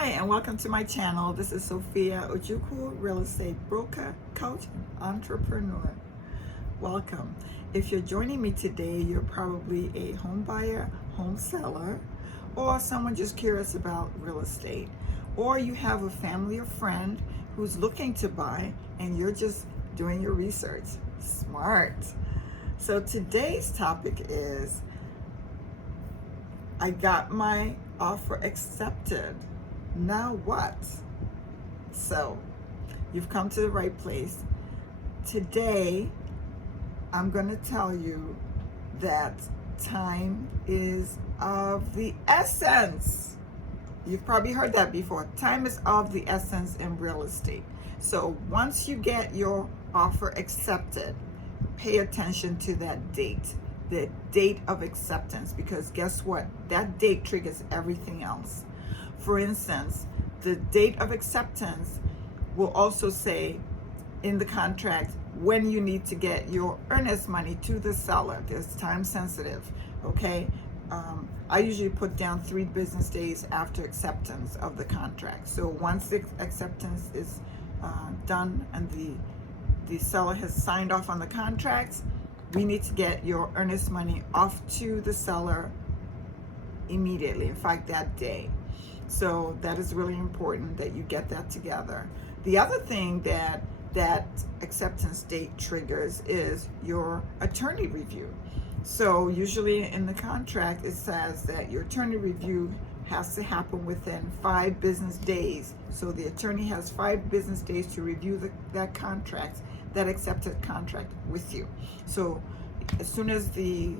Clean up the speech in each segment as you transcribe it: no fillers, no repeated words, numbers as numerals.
Hi, and welcome to my channel. This is Sophia Ojukwu, real estate broker, coach, and entrepreneur. Welcome. If you're joining me today, you're probably a home buyer, home seller, or someone just curious about real estate. Or you have a family or friend who's looking to buy and you're just doing your research. Smart. So today's topic is, I got my offer accepted. Now what? So you've come to the right place. Today, I'm going to tell you that time is of the essence. You've probably heard that before. Time is of the essence in real estate. So once you get your offer accepted, pay attention to that date, the date of acceptance, because guess what? That date triggers everything else. For instance, the date of acceptance will also say in the contract when you need to get your earnest money to the seller. It's time sensitive, okay? I usually put down 3 business days after acceptance of the contract. So once the acceptance is done and the seller has signed off on the contract, we need to get your earnest money off to the seller immediately. In fact, that day. So that is really important that you get that together. The other thing that acceptance date triggers is your attorney review. So usually in the contract, it says that your attorney review has to happen within 5 business days. So the attorney has 5 business days to review that contract, that accepted contract with you. So as soon as the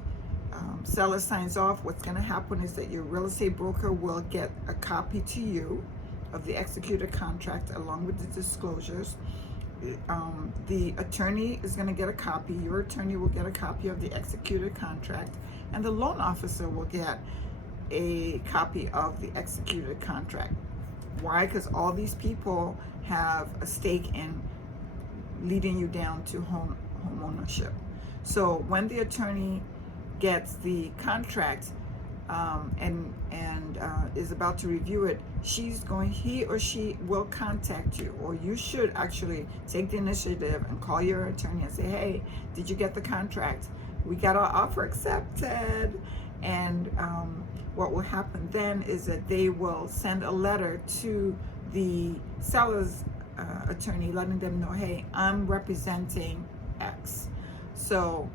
seller signs off, what's going to happen is that your real estate broker will get a copy to you of the executed contract along with the disclosures. The attorney is going to get a copy. Your attorney will get a copy of the executed contract, and the loan officer will get a copy of the executed contract. Why? Because all these people have a stake in leading you down to home ownership. So when the attorney gets the contract and is about to review it, he or she will contact you, or you should actually take the initiative and call your attorney and say, hey, did you get the contract? We got our offer accepted. And what will happen then is that they will send a letter to the seller's attorney letting them know, hey, I'm representing X. So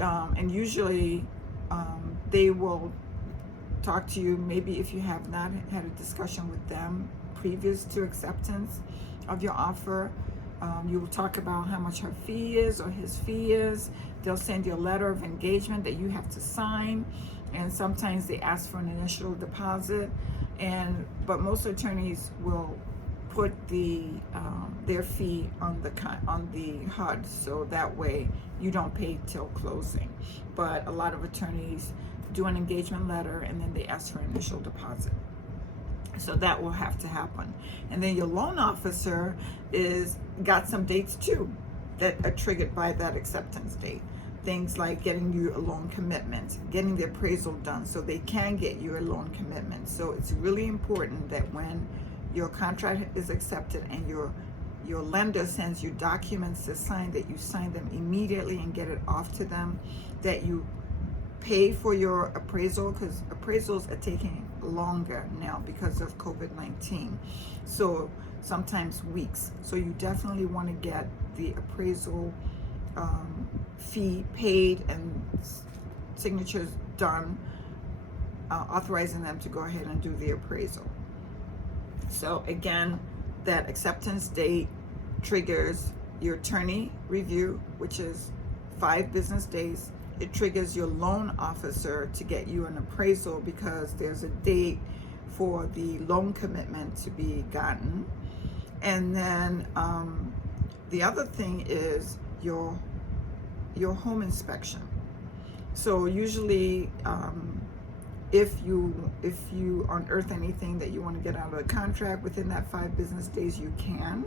and usually they will talk to you, maybe if you have not had a discussion with them previous to acceptance of your offer. You will talk about how much her fee is or his fee is. They'll send you a letter of engagement that you have to sign, and sometimes they ask for an initial deposit. But most attorneys will put their fee on the HUD, so that way you don't pay till closing. But a lot of attorneys do an engagement letter and then they ask for initial deposit. So that will have to happen. And then your loan officer got some dates too that are triggered by that acceptance date. Things like getting you a loan commitment, getting the appraisal done so they can get you a loan commitment. So it's really important that when your contract is accepted and your lender sends you documents to sign, that you sign them immediately and get it off to them, that you pay for your appraisal, because appraisals are taking longer now because of COVID-19. So sometimes weeks. So you definitely want to get the appraisal fee paid and signatures done, authorizing them to go ahead and do the appraisal. So again, that acceptance date triggers your attorney review, which is 5 business days. It triggers your loan officer to get you an appraisal because there's a date for the loan commitment to be gotten. And then the other thing is your home inspection. So usually if you unearth anything that you want to get out of the contract within that 5 business days, you can,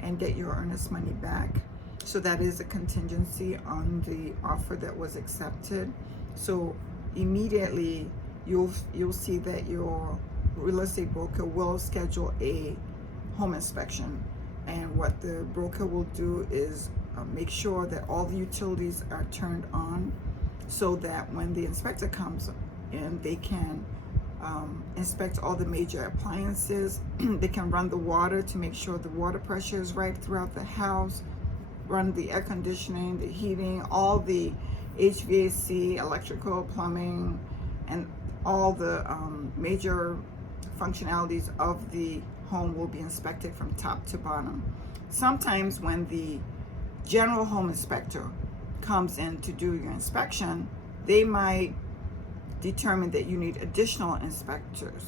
and get your earnest money back. So that is a contingency on the offer that was accepted. So immediately you'll see that your real estate broker will schedule a home inspection. And what the broker will do is make sure that all the utilities are turned on, so that when the inspector comes in, they can inspect all the major appliances. They can run the water to make sure the water pressure is right throughout the house, run the air conditioning, the heating, all the HVAC, electrical, plumbing, and all the major functionalities of the home will be inspected from top to bottom. Sometimes when the general home inspector comes in to do your inspection, they might determine that you need additional inspectors.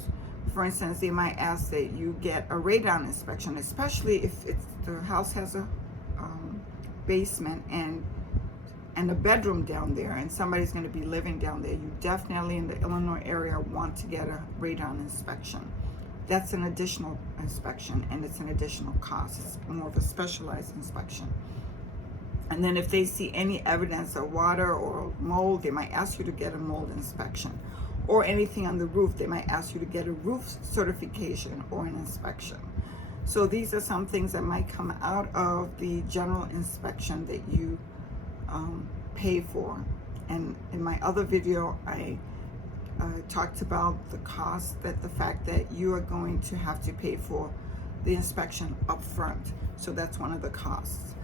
For instance, they might ask that you get a radon inspection, especially if the house has a basement and a bedroom down there, and somebody's going to be living down there. You definitely, in the Illinois area, want to get a radon inspection. That's an additional inspection, and it's an additional cost. It's more of a specialized inspection. And then if they see any evidence of water or mold, they might ask you to get a mold inspection. Or anything on the roof, they might ask you to get a roof certification or an inspection. So these are some things that might come out of the general inspection that you pay for. And in my other video, I talked about the cost, that the fact that you are going to have to pay for the inspection up front. So that's one of the costs.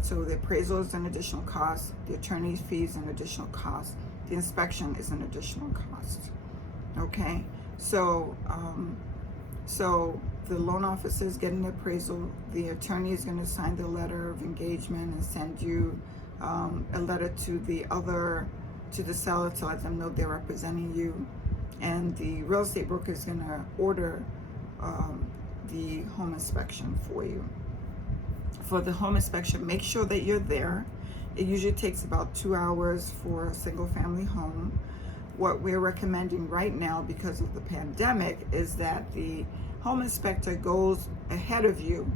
So the appraisal is an additional cost, the attorney's fees an additional cost, the inspection is an additional cost. Okay, so so the loan officer is getting the appraisal, the attorney is going to sign the letter of engagement and send you a letter to the seller to let them know they're representing you, and the real estate broker is going to order the home inspection for you. For the home inspection, make sure that you're there. It usually takes about 2 hours for a single family home. What we're recommending right now, because of the pandemic, is that the home inspector goes ahead of you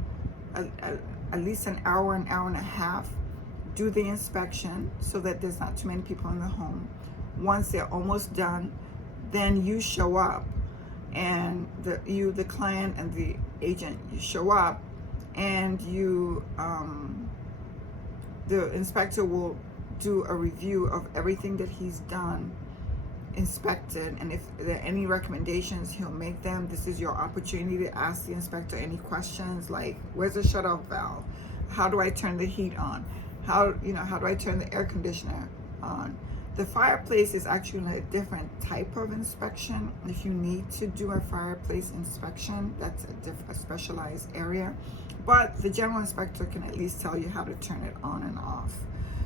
at least an hour and a half, do the inspection so that there's not too many people in the home. Once they're almost done, then you show up, and the client and the agent, you show up, and you the inspector will do a review of everything that he's done, inspected, and if there are any recommendations, he'll make them. This is your opportunity to ask the inspector any questions, like, where's the shutoff valve? How do I turn the heat on? How do I turn the air conditioner on? The fireplace is actually a different type of inspection. If you need to do a fireplace inspection, that's a specialized area. But the general inspector can at least tell you how to turn it on and off.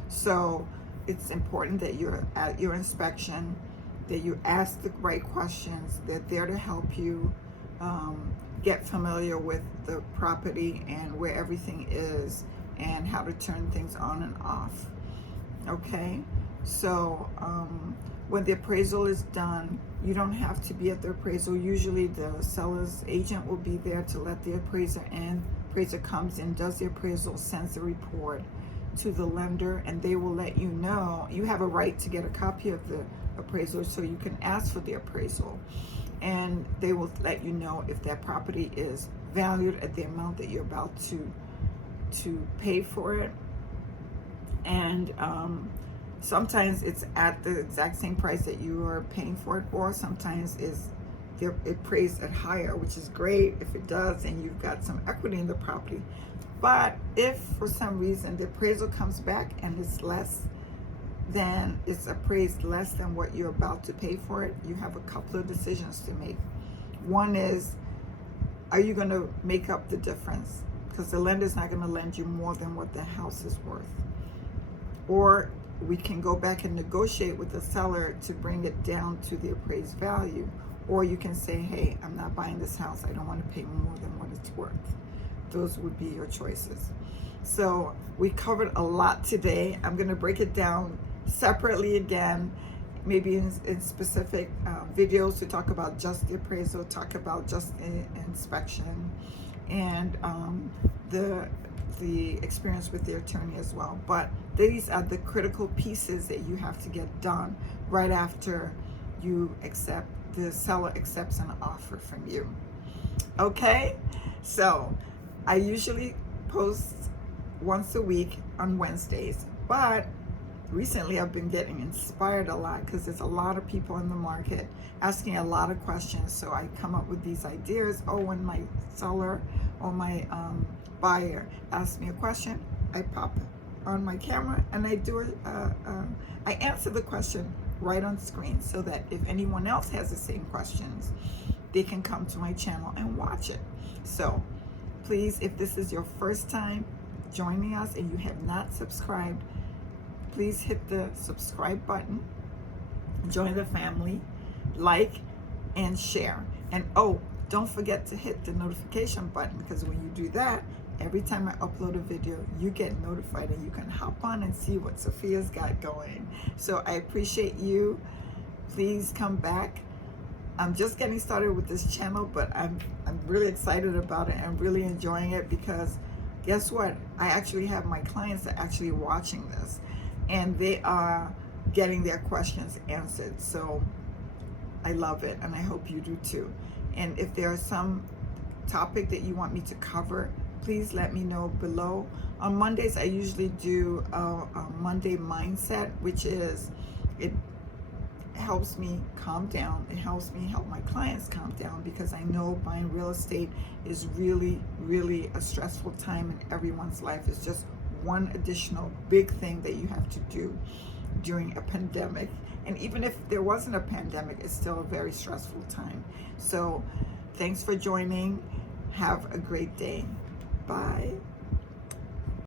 So it's important that you're at your inspection, that you ask the right questions. They're there to help you get familiar with the property and where everything is and how to turn things on and off. Okay? So when the appraisal is done, you don't have to be at the appraisal. Usually the seller's agent will be there to let the appraiser in. Appraiser comes in, does the appraisal, sends the report to the lender, and they will let you know. You have a right to get a copy of the appraisal, so you can ask for the appraisal, and they will let you know if that property is valued at the amount that you're about to pay for it. And sometimes it's at the exact same price that you are paying for it, or sometimes it appraised at higher, which is great if it does, and you've got some equity in the property. But if for some reason the appraisal comes back and it's appraised less than what you're about to pay for it, you have a couple of decisions to make. One is, are you going to make up the difference? Because the lender's not going to lend you more than what the house is worth. Or we can go back and negotiate with the seller to bring it down to the appraised value. Or you can say, hey, I'm not buying this house. I don't want to pay more than what it's worth. Those would be your choices. So we covered a lot today. I'm going to break it down separately again, maybe in specific videos, to talk about just the appraisal, talk about just the inspection, and the experience with the attorney as well. But these are the critical pieces that you have to get done right after you accept the seller accepts an offer from you. Okay, so I usually post once a week on Wednesdays, but recently I've been getting inspired a lot because there's a lot of people in the market asking a lot of questions. So I come up with these ideas. Oh, when my seller or my buyer asks me a question, I pop on my camera and I do it. I answer the question right on screen so that if anyone else has the same questions, they can come to my channel and watch it. So please, if this is your first time joining us and you have not subscribed, please hit the subscribe button, join the family, like and share. And oh, don't forget to hit the notification button, because when you do that, every time I upload a video, you get notified and you can hop on and see what Sophia's got going. So I appreciate you. Please come back. I'm just getting started with this channel, but I'm really excited about it and really enjoying it, because guess what? I actually have my clients that are actually watching this, and they are getting their questions answered. So I love it, and I hope you do too. And if there's some topic that you want me to cover, please let me know below. On Mondays, I usually do a Monday mindset, which is, it helps me calm down. It helps me help my clients calm down, because I know buying real estate is really, really a stressful time in everyone's life. It's just one additional big thing that you have to do during a pandemic. And even if there wasn't a pandemic, it's still a very stressful time. So thanks for joining. Have a great day. Bye.